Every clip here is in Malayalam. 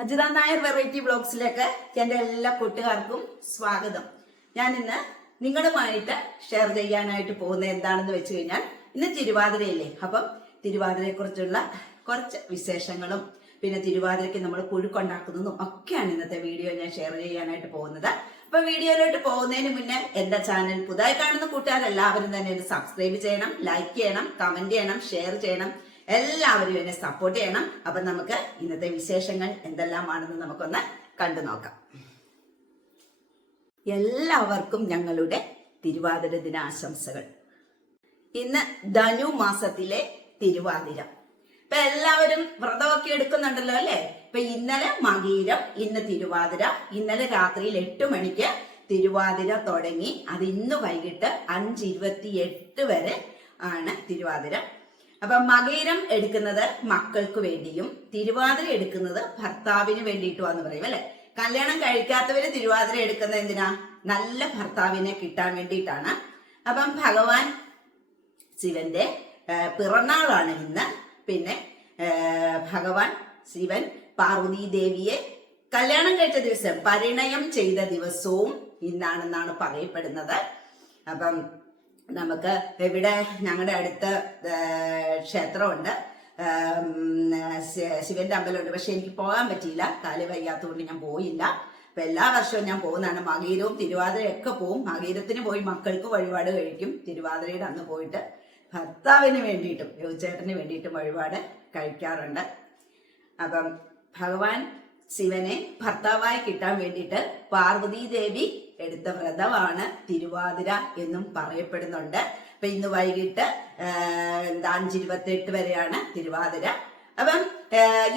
അജിത നായർ വെറൈറ്റി ബ്ലോഗ്സിലേക്ക് എന്റെ എല്ലാ കൂട്ടുകാർക്കും സ്വാഗതം. ഞാൻ ഇന്ന് നിങ്ങളുമായിട്ട് ഷെയർ ചെയ്യാനായിട്ട് പോകുന്ന എന്താണെന്ന് വെച്ച് കഴിഞ്ഞാൽ ഇന്ന് തിരുവാതിരയില്ലേ? അപ്പം തിരുവാതിരയെ കുറിച്ചുള്ള കുറച്ച് വിശേഷങ്ങളും പിന്നെ തിരുവാതിരയ്ക്ക് നമ്മൾ കുഴുക്കുണ്ടാക്കുന്നതും ഒക്കെയാണ് ഇന്നത്തെ വീഡിയോ ഞാൻ ഷെയർ ചെയ്യാനായിട്ട് പോകുന്നത്. അപ്പൊ വീഡിയോയിലോട്ട് പോകുന്നതിന് മുന്നേ എന്റെ ചാനൽ പുതുതായി കാണുന്ന കൂട്ടുകാരെല്ലാവരും തന്നെ സബ്സ്ക്രൈബ് ചെയ്യണം ലൈക്ക് ചെയ്യണം കമന്റ് ചെയ്യണം ഷെയർ ചെയ്യണം. എല്ലാവരും എന്നെ സപ്പോർട്ട് ചെയ്യണം. അപ്പൊ നമുക്ക് ഇന്നത്തെ വിശേഷങ്ങൾ എന്തെല്ലാമാണെന്ന് നമുക്കൊന്ന് കണ്ടു നോക്കാം. എല്ലാവർക്കും ഞങ്ങളുടെ തിരുവാതിര ദിനാശംസകൾ. ഇന്ന് ധനു മാസത്തിലെ തിരുവാതിര. ഇപ്പൊ എല്ലാവരും വ്രതമൊക്കെ എടുക്കുന്നുണ്ടല്ലോ അല്ലെ? ഇപ്പൊ ഇന്നലെ മകീരം ഇന്ന് തിരുവാതിര ഇന്നലെ രാത്രിയിൽ എട്ട് മണിക്ക് തിരുവാതിര തുടങ്ങി. അത് ഇന്ന് വൈകിട്ട് അഞ്ച് ഇരുപത്തി എട്ട് വരെ ആണ് തിരുവാതിര. അപ്പൊ മകയിരം എടുക്കുന്നത് മക്കൾക്ക് വേണ്ടിയും തിരുവാതിര എടുക്കുന്നത് ഭർത്താവിന് വേണ്ടിയിട്ടുമാന്ന് പറയും അല്ലെ? കല്യാണം കഴിക്കാത്തവര് തിരുവാതിര എടുക്കുന്നത് എന്തിനാ? നല്ല ഭർത്താവിനെ കിട്ടാൻ വേണ്ടിയിട്ടാണ്. അപ്പം ഭഗവാൻ ശിവന്റെ പിറന്നാളാണ് ഇന്ന്. പിന്നെ ഭഗവാൻ ശിവൻ പാർവതി ദേവിയെ കല്യാണം കഴിച്ച ദിവസം പരിണയം ചെയ്ത ദിവസവും ഇന്നാണെന്നാണ് പറയപ്പെടുന്നത്. അപ്പം നമുക്ക് ഇവിടെ ഞങ്ങളുടെ അടുത്ത് ക്ഷേത്രമുണ്ട്. ശിവന്റെ അമ്പലമുണ്ട്. പക്ഷെ എനിക്ക് പോകാൻ പറ്റിയില്ല. കാൽ വയ്യാത്തതുകൊണ്ട് ഞാൻ പോയില്ല. അപ്പൊ എല്ലാ വർഷവും ഞാൻ പോകുന്നതാണ്. മകീരവും തിരുവാതിരയൊക്കെ പോവും. മകീരത്തിന് പോയി മക്കൾക്ക് വഴിപാട് കഴിക്കും. തിരുവാതിരയുടെ അന്ന് പോയിട്ട് ഭർത്താവിന് വേണ്ടിയിട്ടും യുവചേട്ടന് വേണ്ടിയിട്ടും വഴിപാട് കഴിക്കാറുണ്ട്. അപ്പം ഭഗവാൻ ശിവനെ ഭർത്താവായി കിട്ടാൻ വേണ്ടിയിട്ട് പാർവതി ദേവി എടുത്ത വ്രതമാണ് തിരുവാതിര എന്നും പറയപ്പെടുന്നുണ്ട്. അപ്പൊ ഇന്ന് വൈകിട്ട് അഞ്ച് ഇരുപത്തെട്ട് വരെയാണ് തിരുവാതിര. അപ്പം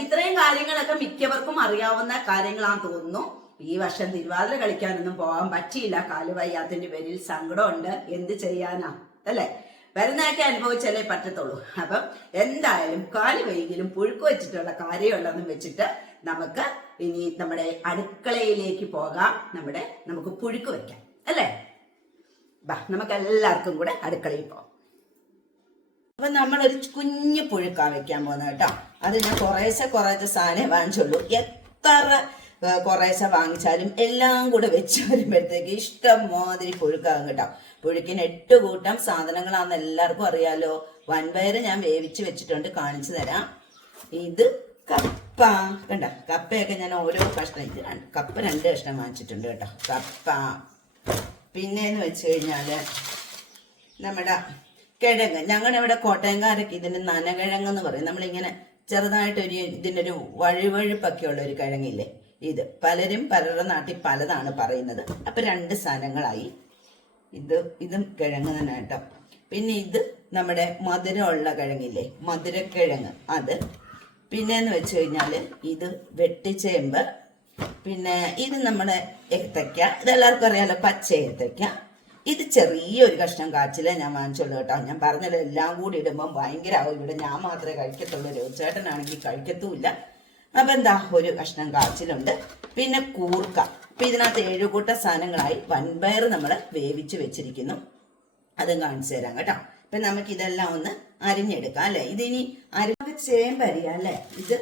ഇത്രയും കാര്യങ്ങളൊക്കെ മിക്കവർക്കും അറിയാവുന്ന കാര്യങ്ങളാന്ന് തോന്നുന്നു. ഈ വർഷം തിരുവാതിര കളിക്കാനൊന്നും പോകാൻ പറ്റിയില്ല. കാലുവയ്യാത്തിന്റെ പേരിൽ സങ്കടമുണ്ട്. എന്ത് ചെയ്യാനാ? അല്ലേ? വരുന്നതൊക്കെ അനുഭവിച്ചാലേ പറ്റത്തുള്ളൂ. അപ്പം എന്തായാലും കാൽ വൈകിലും പുഴുക്ക് വെച്ചിട്ടുള്ള കാര്യമുള്ളതെന്ന് വെച്ചിട്ട് നമുക്ക് ഇനി നമ്മുടെ അടുക്കളയിലേക്ക് പോകാം. നമ്മുടെ നമുക്ക് പുഴുക്ക് വെക്കാം. അല്ലേ? ബാ നമുക്ക് എല്ലാവർക്കും കൂടെ അടുക്കളയിൽ പോകാം. അപ്പൊ നമ്മളൊരു കുഞ്ഞു പുഴുക്കാൻ വെക്കാൻ പോകുന്നത് കേട്ടോ. അത് ഞാൻ കുറേശ്ശെ കുറേശ്ശെ സാധനം വാങ്ങിച്ചുള്ളൂ. എത്ര കുറേശ്ശെ വാങ്ങിച്ചാലും എല്ലാം കൂടെ വെച്ച് വരുമ്പോഴത്തേക്ക് ഇഷ്ടം മാതിരി പുഴുക്കാകും കേട്ടോ. പുഴുക്കിന് എട്ട് കൂട്ടം സാധനങ്ങളാണെന്ന് എല്ലാവർക്കും അറിയാലോ. വൻപയറ് ഞാൻ വേവിച്ച് വെച്ചിട്ടുണ്ട് കാണിച്ചു തരാം. ഇത് കപ്പ. കണ്ട കപ്പയൊക്കെ ഞാൻ ഓരോ കഷ്ണം ഇത് കപ്പ രണ്ട് കഷ്ണം വാങ്ങിച്ചിട്ടുണ്ട് കേട്ടോ. കപ്പ. പിന്നെന്ന് വെച്ച് കഴിഞ്ഞാൽ നമ്മുടെ കിഴങ്ങ്. ഞങ്ങളുടെ ഇവിടെ കോട്ടയംകാരൊക്കെ ഇതിന് നനകിഴങ്ങ് എന്ന് പറയും. നമ്മളിങ്ങനെ ചെറുതായിട്ട് ഒരു വഴുവഴുപ്പൊക്കെ ഉള്ള ഒരു കിഴങ്ങില്ലേ ഇത്. പലരും പലരുടെ നാട്ടിൽ പലതാണ് പറയുന്നത്. അപ്പൊ രണ്ട് സാധനങ്ങളായി. ഇത് ഇതും കിഴങ്ങ് തന്നെ കേട്ടോ. പിന്നെ ഇത് നമ്മുടെ മധുരമുള്ള കിഴങ്ങില്ലേ? മധുരക്കിഴങ്ങ്. അത് പിന്നെന്ന് വെച്ച് കഴിഞ്ഞാൽ ഇത് വെട്ടിച്ചേമ്പ്. പിന്നെ ഇത് നമ്മുടെ ഏത്തയ്ക്ക. ഇതെല്ലാവർക്കും അറിയാലോ പച്ച ഏത്തയ്ക്ക. ഇത് ചെറിയൊരു കഷ്ണം കാച്ചിലേ ഞാൻ വാങ്ങിച്ചുള്ളൂ കേട്ടോ. ഞാൻ പറഞ്ഞത് എല്ലാം കൂടി ഇടുമ്പം ഭയങ്കര ആവും ഇവിടെ ഞാൻ മാത്രമേ കഴിക്കത്തുള്ളൂ. രോചേട്ടനാണെങ്കിൽ കഴിക്കത്തുമില്ല. അപ്പം എന്താ ഒരു കഷ്ണം കാച്ചിലുണ്ട്. പിന്നെ കൂർക്ക. അപ്പൊ ഇതിനകത്ത് ഏഴുകൂട്ട സാധനങ്ങളായി വൻപയർ നമ്മൾ വേവിച്ച് വെച്ചിരിക്കുന്നു. അതും കാണിച്ചു തരാം കേട്ടോ. അപ്പൊ നമുക്ക് ഇതെല്ലാം ഒന്ന് അരിഞ്ഞെടുക്കാം അല്ലേ? ഇതിനി അരി ചേമ്പ് അരിയാം അല്ലെ? ഇത്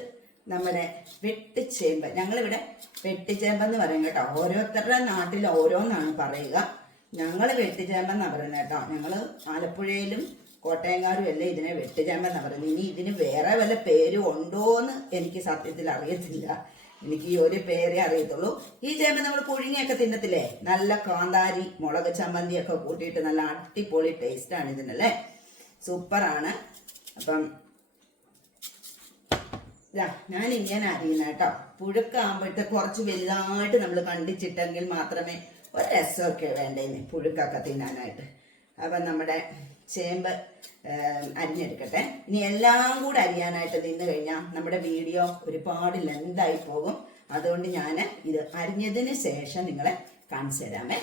നമ്മുടെ വെട്ടിച്ചേമ്പ് ഞങ്ങളിവിടെ വെട്ടിച്ചേമ്പെന്ന് പറയും കേട്ടോ. ഓരോരുത്തരുടെ നാട്ടിൽ ഓരോന്നാണ് പറയുക. ഞങ്ങൾ വെട്ടിച്ചേമ്പെന്നാ പറയുന്നത് കേട്ടോ. ഞങ്ങൾ ആലപ്പുഴയിലും കോട്ടയംകാരും എല്ലാം ഇതിനെ വെട്ടിച്ചേമ്പെന്നാ പറയുന്നത്. ഇനി ഇതിന് വേറെ വല്ല പേരും ഉണ്ടോ എന്ന് എനിക്ക് സത്യത്തിൽ അറിയത്തില്ല. എനിക്ക് ഈ ഒരു പേരേ അറിയത്തുള്ളൂ. ഈ ചേമ്പ് നമ്മൾ പുഴുങ്ങിയൊക്കെ തിന്നത്തില്ലേ? നല്ല കാന്താരി മുളക് ചമ്മന്തി ഒക്കെ കൂട്ടിയിട്ട് നല്ല അടിപൊളി ടേസ്റ്റ് ആണ് ഇതിനല്ലേ? സൂപ്പറാണ് അപ്പം ഞാൻ ഇങ്ങനെ അറിയുന്ന കേട്ടോ. പുഴുക്കാകുമ്പോഴത്തെ കുറച്ച് വലുതായിട്ട് നമ്മൾ കണ്ടിച്ചിട്ടെങ്കിൽ മാത്രമേ ഒരു രസമൊക്കെ വേണ്ടേന്ന് പുഴുക്കൊക്കെ തിന്നാനായിട്ട്. അപ്പം നമ്മുടെ ചേമ്പ് അരിഞ്ഞെടുക്കട്ടെ. ഇനി എല്ലാം കൂടെ അരിയാനായിട്ട് നിന്ന് കഴിഞ്ഞാൽ നമ്മുടെ വീഡിയോ ഒരുപാട് ലെന്തായി പോകും. അതുകൊണ്ട് ഞാൻ ഇത് അരിഞ്ഞതിന് ശേഷം നിങ്ങളെ കാണിച്ചു തരാമേ.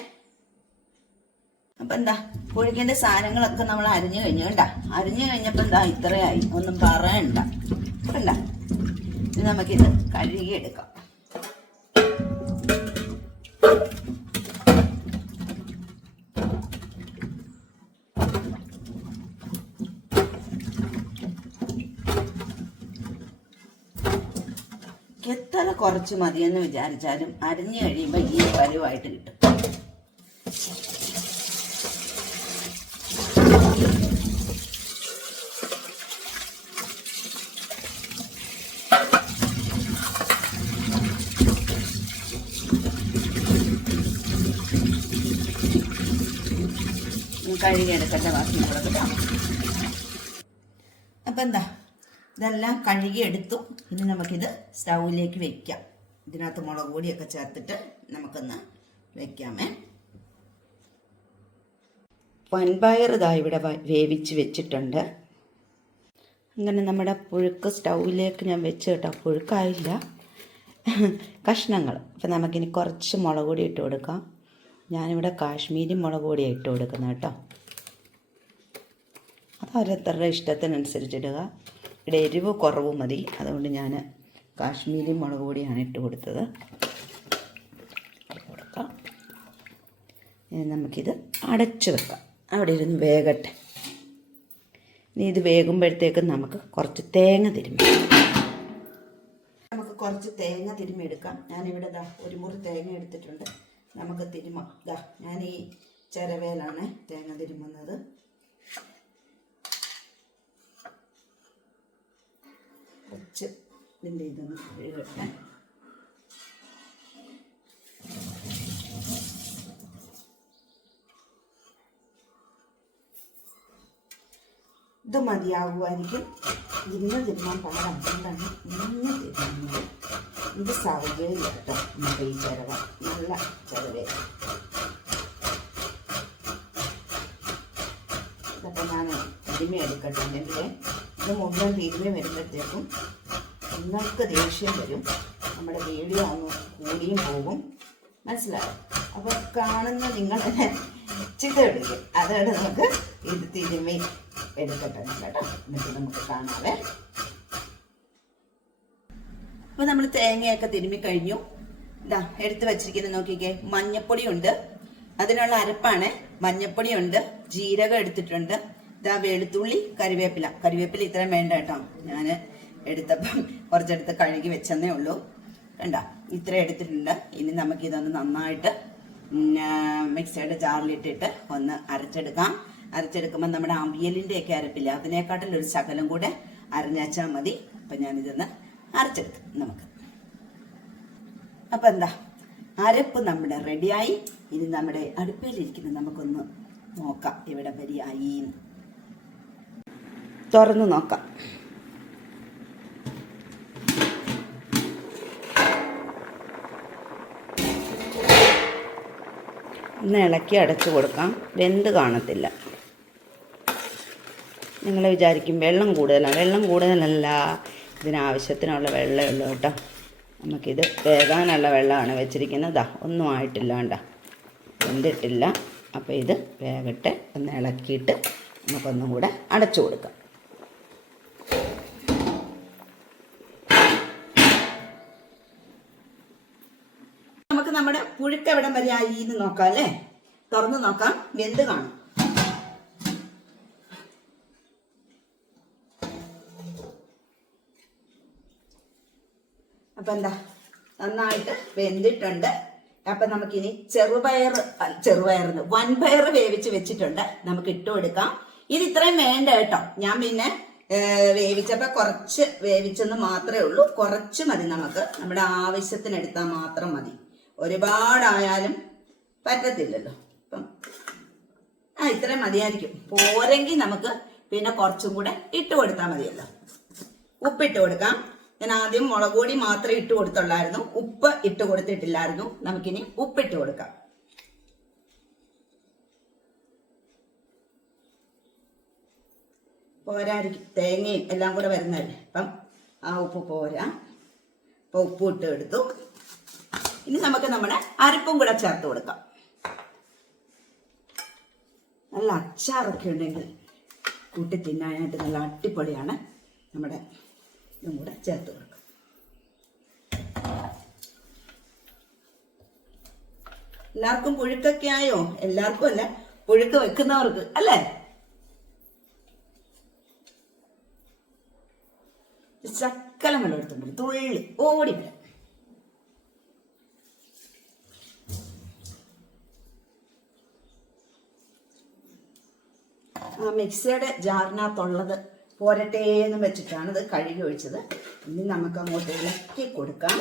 അപ്പൊ എന്താ പുഴുക്കിന്റെ സാധനങ്ങളൊക്കെ നമ്മൾ അരിഞ്ഞു കഴിഞ്ഞു കണ്ട? അരിഞ്ഞു കഴിഞ്ഞപ്പോ എന്താ ഇത്രയായി? ഒന്നും പറയണ്ട. കണ്ട നമുക്കിത് കഴുകിയെടുക്കാം. കുറച്ച് മതിയെന്ന് വിചാരിച്ചാലും അരിഞ്ഞു കഴിയുമ്പോൾ ഈ പരുവായിട്ട് കിട്ടും. കഴുകിയെടുക്കട്ടെ ബാക്കി കൂടെ അപ്പം എന്താ? ഇതെല്ലാം കഴുകിയെടുത്തു. ഇനി നമുക്കിത് സ്റ്റൗവിലേക്ക് വെക്കാം. ഇതിനകത്ത് മുളക് പൊടിയൊക്കെ ചേർത്തിട്ട് നമുക്കൊന്ന് വെക്കാമേ. വൻപയർ ഇതാ ഇവിടെ വേവിച്ച് വെച്ചിട്ടുണ്ട്. അങ്ങനെ നമ്മുടെ പുഴുക്ക് സ്റ്റൗവിലേക്ക് ഞാൻ വെച്ച് കേട്ടോ. പുഴുക്കായില്ല. കഷ്ണങ്ങൾ. അപ്പം നമുക്കിനി കുറച്ച് മുളക് പൊടി ഇട്ട് കൊടുക്കാം. ഞാനിവിടെ കാശ്മീരി മുളക് പൊടിയാണ് ഇട്ട് കൊടുക്കുന്നത് കേട്ടോ. അത് ഓരോരുത്തരുടെ ഇഷ്ടത്തിനനുസരിച്ചിടുക. ഇവിടെ എരിവ് കുറവ് മതി. അതുകൊണ്ട് ഞാൻ കാശ്മീരി മുളക് പൊടിയാണ് ഇട്ട് കൊടുത്തത്. കൊടുക്കാം. ഇനി നമുക്കിത് അടച്ചു വെക്കാം. അവിടെ ഇരുന്ന് വേകട്ടെ. ഇനി ഇത് വേകുമ്പോഴത്തേക്കും നമുക്ക് കുറച്ച് തേങ്ങ തിരുമ്മി നമുക്ക് കുറച്ച് തേങ്ങ തിരുമ്മി എടുക്കാം ഞാനിവിടെ ദാ ഒരു മുറി തേങ്ങ എടുത്തിട്ടുണ്ട്. നമുക്ക് തിരുമാം. ദാ ഞാൻ ഈ ചിരവേലാണ് തേങ്ങ തിരുമുന്നത്. കുറച്ച് ഇതിന്റെ ഇതൊന്ന് വീഴട്ടെ ഇത് മതിയാകുമായിരിക്കും ഇന്ന് തിരുമാൻ പാടാണ് ഇന്ന് തിരുമാൻ ഇത് സൗകര്യം കേട്ടോ നമ്മുടെ ഈ ചിരവ നല്ല ചിരവേ ഇതൊക്കെ ഞാൻ അടിമയെടുക്കട്ടെ അല്ലെങ്കിൽ ഇത് മുഴുവൻ തിരുമ്മി വരുമ്പോഴത്തേക്കും നിങ്ങൾക്ക് ദേഷ്യം വരും. നമ്മുടെ വീഡിയോ ഒന്ന് കൂടിയും പോകും. മനസ്സിലായോ? അപ്പോൾ കാണുന്ന നിങ്ങൾ ചിത്തെടുക്കും അതോടെ നമുക്ക് ഇത് തിരുമ്മി എടുക്കട്ടെ കേട്ടോ. എന്നിട്ട് നമുക്ക് കാണാവേ. അപ്പോൾ നമ്മൾ തേങ്ങയൊക്കെ തിരുമ്മി കഴിഞ്ഞു. ഇതാ എടുത്തു വച്ചിരിക്കുന്നത് നോക്കിക്കേ. മഞ്ഞപ്പൊടിയുണ്ട്. അതിനുള്ള അരപ്പാണ്. മഞ്ഞപ്പൊടിയുണ്ട്. ജീരകം എടുത്തിട്ടുണ്ട്. ഇതാ വെളുത്തുള്ളി കരിവേപ്പില കരിവേപ്പില ഇത്രയും വേണ്ട കേട്ടോ. ഞാൻ എടുത്തപ്പം കുറച്ചെടുത്ത് കഴുകി വെച്ചെന്നേ ഉള്ളൂ. കണ്ട? ഇത്ര എടുത്തിട്ടുണ്ട്. ഇനി നമുക്കിതൊന്ന് നന്നായിട്ട് മിക്സിയുടെ ജാറിലിട്ടിട്ട് ഒന്ന് അരച്ചെടുക്കാം. അരച്ചെടുക്കുമ്പോൾ നമ്മുടെ അവിയലിന്റെ ഒക്കെ അരപ്പില്ല അതിനേക്കാട്ടിൽ ഒരു ശകലം കൂടെ അരഞ്ഞാച്ചാൽ മതി. അപ്പം ഞാനിതൊന്ന് അരച്ചെടുക്കാം നമുക്ക്. അപ്പം എന്താ? അരപ്പ് നമ്മുടെ റെഡിയായി ഇനി നമ്മുടെ അടുപ്പിലിരിക്കുന്ന നമുക്കൊന്ന് നോക്കാം. ഇവിടെ വരിയായി. തുറന്ന് നോക്കാം. ഒന്ന് ഇളക്കി അടച്ചു കൊടുക്കാം. വെന്ത് കാണത്തില്ല. നിങ്ങൾ വിചാരിക്കും വെള്ളം കൂടുതലാണ് വെള്ളം കൂടുതലല്ല. ഇതിനാവശ്യത്തിനുള്ള വെള്ളമേ ഉള്ളൂ കേട്ടോ. നമുക്കിത് വേകാനുള്ള വെള്ളമാണ് വെച്ചിരിക്കുന്നത്. ഒന്നും ആയിട്ടില്ല കേട്ടോ വെന്തിട്ടില്ല. അപ്പോൾ ഇത് വേകട്ടെ. ഒന്ന് ഇളക്കിയിട്ട് നമുക്കൊന്നും കൂടെ അടച്ചു കൊടുക്കാം നമുക്ക് നമ്മുടെ പുഴുക്ക് എവിടം വരെ ആയി എന്ന് നോക്കാം അല്ലേ? തുറന്ന് നോക്കാം വെന്ത് കാണും. അപ്പൊ എന്താ? നന്നായിട്ട് വെന്തിട്ടുണ്ട്. അപ്പൊ നമുക്കിനി ചെറുപയർ ചെറുപയറിന് വൻപയർ വേവിച്ച് വെച്ചിട്ടുണ്ട്. നമുക്ക് ഇട്ട് കൊടുക്കാം. ഇത് ഇത്രയും വേണ്ട കേട്ടോ. ഞാൻ പിന്നെ വേവിച്ചപ്പോ കുറച്ച് വേവിച്ചെന്ന് മാത്രമേ ഉള്ളൂ. കുറച്ച് മതി നമുക്ക്. നമ്മുടെ ആവശ്യത്തിന് എടുത്താൽ മാത്രം മതി. ഒരുപാടായാലും പറ്റത്തില്ലല്ലോ. അപ്പം ആ ഇത്രയും മതിയായിരിക്കും. പോരെങ്കിൽ നമുക്ക് പിന്നെ കുറച്ചും കൂടെ ഇട്ട് കൊടുത്താൽ മതിയല്ലോ. ഉപ്പിട്ട് കൊടുക്കാം. ഞാൻ ആദ്യം മുളക് പൊടി മാത്രമേ ഇട്ട് കൊടുത്തുള്ളായിരുന്നു. ഉപ്പ് ഇട്ട് കൊടുത്തിട്ടില്ലായിരുന്നു. നമുക്കിനി ഉപ്പിട്ട് കൊടുക്കാം. പോരായിരിക്കും തേങ്ങയും എല്ലാം കൂടെ വരുന്നതല്ലേ? അപ്പം ആ ഉപ്പ് പോരാ. അപ്പോൾ ഉപ്പ് ഇട്ട് എടുത്തു ഇനി നമുക്ക് നമ്മുടെ അരിപ്പും കൂടെ ചേർത്ത് കൊടുക്കാം. നല്ല അച്ചാറൊക്കെ ഉണ്ടെങ്കിൽ കൂട്ടി തിന്നാനായിട്ട് നല്ല അടിപൊളിയാണ്. നമ്മുടെ ഇതും കൂടെ ചേർത്ത് കൊടുക്കാം. എല്ലാവർക്കും പുഴുക്കൊക്കെ ആയോ? എല്ലാവർക്കും അല്ല? പുഴുക്ക് വെക്കുന്നവർക്ക് അല്ലേ? ശക്കലം വെള്ളം എടുത്തുകൊണ്ട് തുള്ളി ഓടി വരാം. മിക്സിയുടെ ജാറിനകത്തുള്ളത് പോരട്ടേന്ന് വെച്ചിട്ടാണ് ഇത് കഴുകി ഒഴിച്ചത്. ഇനി നമുക്ക് അങ്ങോട്ട് ഇളക്കി കൊടുക്കാം.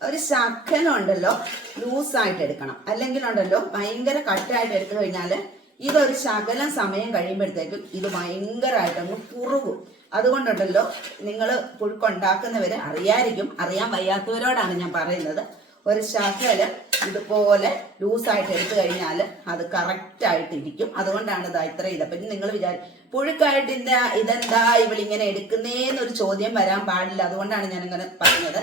ഒരു ശക്കനം ഉണ്ടല്ലോ ലൂസായിട്ട് എടുക്കണം. അല്ലെങ്കിൽ ഉണ്ടല്ലോ ഭയങ്കര കട്ടായിട്ട് എടുത്തു കഴിഞ്ഞാൽ ഇതൊരു ശകലം സമയം കഴിയുമ്പോഴത്തേക്കും ഇത് ഭയങ്കരമായിട്ടങ്ങ് കുറുകും. അതുകൊണ്ടുണ്ടല്ലോ നിങ്ങൾ പുഴുക്കുണ്ടാക്കുന്നവര് അറിയായിരിക്കും അറിയാൻ വയ്യാത്തവരോടാണ് ഞാൻ പറയുന്നത്. ഒരു ശകലം ഇതുപോലെ ലൂസായിട്ട് എടുത്തു കഴിഞ്ഞാൽ അത് കറക്റ്റായിട്ട് ഇരിക്കും അതുകൊണ്ടാണ് ഇതാ ഇത്ര ഇത്. അപ്പം നിങ്ങൾ വിചാരി പുഴുക്കായിട്ട് ഇതാ ഇതെന്താ ഇവളിങ്ങനെ എടുക്കുന്നേന്നൊരു ചോദ്യം വരാൻ പാടില്ല. അതുകൊണ്ടാണ് ഞാൻ ഇങ്ങനെ പറഞ്ഞത്.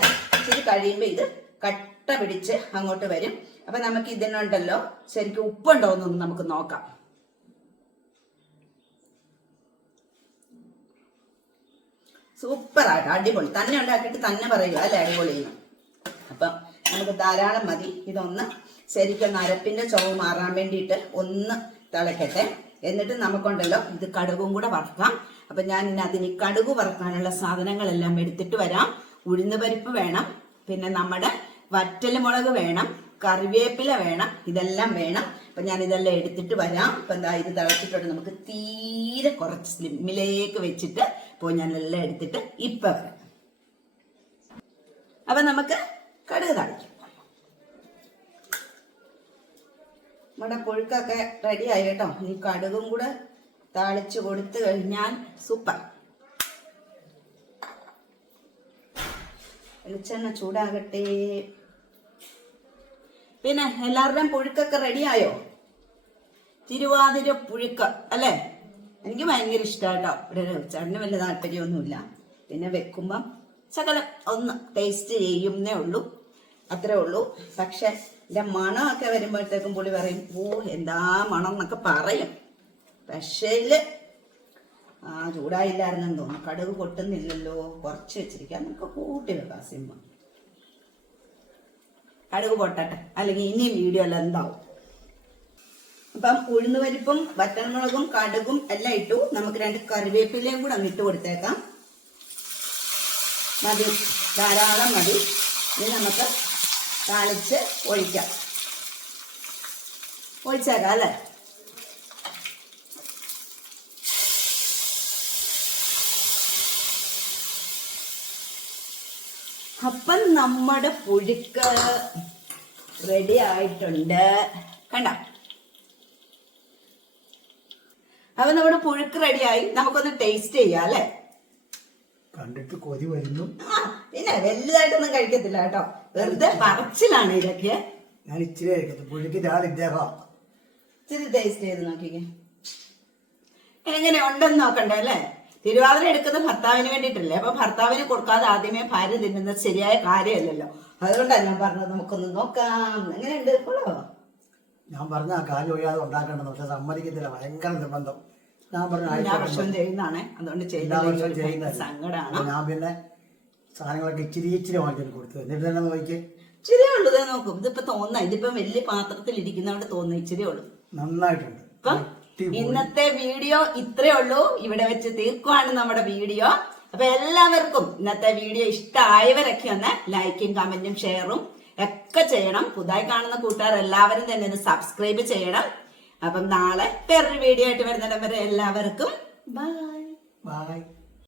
ഇത് കഴിയുമ്പോൾ ഇത് കട്ട പിടിച്ച് അങ്ങോട്ട് വരും. അപ്പൊ നമുക്ക് ഇതിനുണ്ടല്ലോ. ശരിക്കും ഉപ്പുണ്ടോ എന്നൊന്ന് നമുക്ക് നോക്കാം. സൂപ്പറായിട്ട്. അടിപൊളി. തന്നെ ഉണ്ടാക്കിയിട്ട് തന്നെ പറയുക അല്ലേ? അടിപൊളിയെന്ന്. നമുക്ക് ധാരാളം മതി. ഇതൊന്ന് ശരിക്കും നരപ്പിന്റെ ചുവ മാറാൻ വേണ്ടിയിട്ട് ഒന്ന് തിളക്കട്ടെ. എന്നിട്ട് നമുക്കുണ്ടല്ലോ ഇത് കടുകും കൂടെ വറക്കാം. അപ്പൊ ഞാൻ ഇനി അതിന് കടുക് വറുക്കാനുള്ള സാധനങ്ങളെല്ലാം എടുത്തിട്ട് വരാം. ഉഴുന്ന് പരിപ്പ് വേണം. പിന്നെ നമ്മുടെ വറ്റൽ മുളക് വേണം. കറിവേപ്പില വേണം. ഇതെല്ലാം വേണം. അപ്പൊ ഞാൻ ഇതെല്ലാം എടുത്തിട്ട് വരാം. അപ്പൊ എന്താ ഇത് തിളച്ചിട്ടുണ്ട്. നമുക്ക് തീരെ കുറച്ച് സ്ലിമ്മിലേക്ക് വെച്ചിട്ട് ഇപ്പോൾ ഞാൻ എല്ലാം എടുത്തിട്ട് ഇപ്പൊ അപ്പൊ നമുക്ക് കടുക് തളിക്കാം. നമ്മുടെ പുഴുക്കൊക്കെ റെഡിയായി കേട്ടോ. ഈ കടുകും കൂടെ താളിച്ച് കൊടുത്തു കഴിഞ്ഞാൽ സൂപ്പർ വെളിച്ചെണ്ണ ചൂടാകട്ടെ. പിന്നെ എല്ലാവരുടെയും പുഴുക്കൊക്കെ റെഡിയായോ തിരുവാതിര പുഴുക്ക് അല്ലേ? എനിക്ക് ഭയങ്കര ഇഷ്ടമാട്ടോ ഇവിടെ ചേട്ടന് വലിയ താല്പര്യമൊന്നുമില്ല. പിന്നെ വെക്കുമ്പം ശകലം ഒന്ന് ടേസ്റ്റ് ചെയ്യുന്നേ ഉള്ളൂ. അത്രേ ഉള്ളൂ. പക്ഷെ ഇതിന്റെ മണമൊക്കെ വരുമ്പോഴത്തേക്കും പുള്ളി പറയും ഓ എന്താ മണം എന്നൊക്കെ പറയും. പക്ഷേ ആ ചൂടായില്ലായിരുന്നെന്ന് തോന്നുന്നു. കടുക് പൊട്ടുന്നില്ലല്ലോ. കുറച്ച് വെച്ചിരിക്കാം. നമുക്ക് കൂട്ടി വെക്കാം സിമ്മ. കടുക് പൊട്ടട്ടെ. അല്ലെങ്കിൽ ഇനിയും വീഡിയോ എല്ലാം എന്താവും. അപ്പം ഉഴുന്നുപരിപ്പും വറ്റൽമുളകും കടുകും എല്ലാം ഇട്ടു. നമുക്ക് രണ്ട് കറിവേപ്പിലയും കൂടെ അങ്ങ് ഇട്ട് കൊടുത്തേക്കാം. മതി. ധാരാളം മതി. ഇനി നമുക്ക് താളിച്ച് ഒഴിക്കാം. ഒഴിച്ചേക്കാം അല്ലേ? അപ്പം നമ്മുടെ പുഴുക്ക് റെഡി ആയിട്ടുണ്ട്. കണ്ട? അപ്പൊ നമ്മുടെ പുഴുക്ക് റെഡിയായി നമുക്കൊന്ന് ടേസ്റ്റ് ചെയ്യാം അല്ലേ? കണ്ടിട്ട് കൊതി വരുന്നു. പിന്നെ വലുതായിട്ടൊന്നും കഴിക്കത്തില്ല കേട്ടോ. വെറുതെ പറച്ചിലാണ് ഇതൊക്കെ. ഞാൻ ഇച്ചിരി കഴിക്കത്തു ഇദ്ദേഹം ഇച്ചിരി ടേസ്റ്റ് ചെയ്ത് നോക്കിക്കേ. എങ്ങനെ ഉണ്ടെന്ന് നോക്കണ്ടേ അല്ലേ? തിരുവാതിര എടുക്കുന്നത് ഭർത്താവിന് വേണ്ടിയിട്ടല്ലേ? അപ്പൊ ഭർത്താവിന് കൊടുക്കാതെ ആദ്യമേ ഭാര്യ തിന്നുന്നത് ശരിയായ കാര്യമല്ലല്ലോ. അതുകൊണ്ടാണ് ഞാൻ പറഞ്ഞത് നമുക്കൊന്ന് നോക്കാം. എങ്ങനെയുണ്ട്? ഇപ്പോഴോ ഞാൻ പറഞ്ഞ ആ കാര്യം ഒഴിയാതെ ഉണ്ടാക്കണം പക്ഷെ സമ്മതിക്കത്തില്ല. ഭയങ്കര നിർബന്ധം. ഞാൻ പറഞ്ഞു എല്ലാ. വർഷവും ചെയ്യുന്നതാണ് അതുകൊണ്ട് ചെയ്യുന്ന സങ്കടമാണ് ഞാൻ പിന്നെ സാധനങ്ങളൊക്കെ ഇച്ചിരി ഇച്ചിരി വാങ്ങിച്ചു കൊടുത്തു. എന്നിട്ട് തന്നെ നോക്കി ഇച്ചിരി ഉള്ളു നോക്കും. ഇതിപ്പോ തോന്നാ ഇതിപ്പോ വലിയ പാത്രത്തിൽ ഇരിക്കുന്നതുകൊണ്ട് തോന്നുന്നു ഇച്ചിരി ഉള്ളു. നന്നായിട്ടുണ്ട്. അപ്പം. ഇന്നത്തെ വീഡിയോ ഇത്രേ ഉള്ളൂ. ഇവിടെ വെച്ച് തീർക്കുവാണ് നമ്മുടെ വീഡിയോ. അപ്പൊ എല്ലാവർക്കും ഇന്നത്തെ വീഡിയോ ഇഷ്ടമായവരൊക്കെ ഒന്ന് ലൈക്കും കമന്റും ഷെയറും ഒക്കെ ചെയ്യണം. പുതുതായി കാണുന്ന കൂട്ടുകാർ എല്ലാവരും തന്നെ ഒന്ന് സബ്സ്ക്രൈബ് ചെയ്യണം. അപ്പം നാളെ വേറൊരു വീഡിയോ ആയിട്ട് വരുന്നിടം വരെ എല്ലാവർക്കും ബൈ. ബൈ.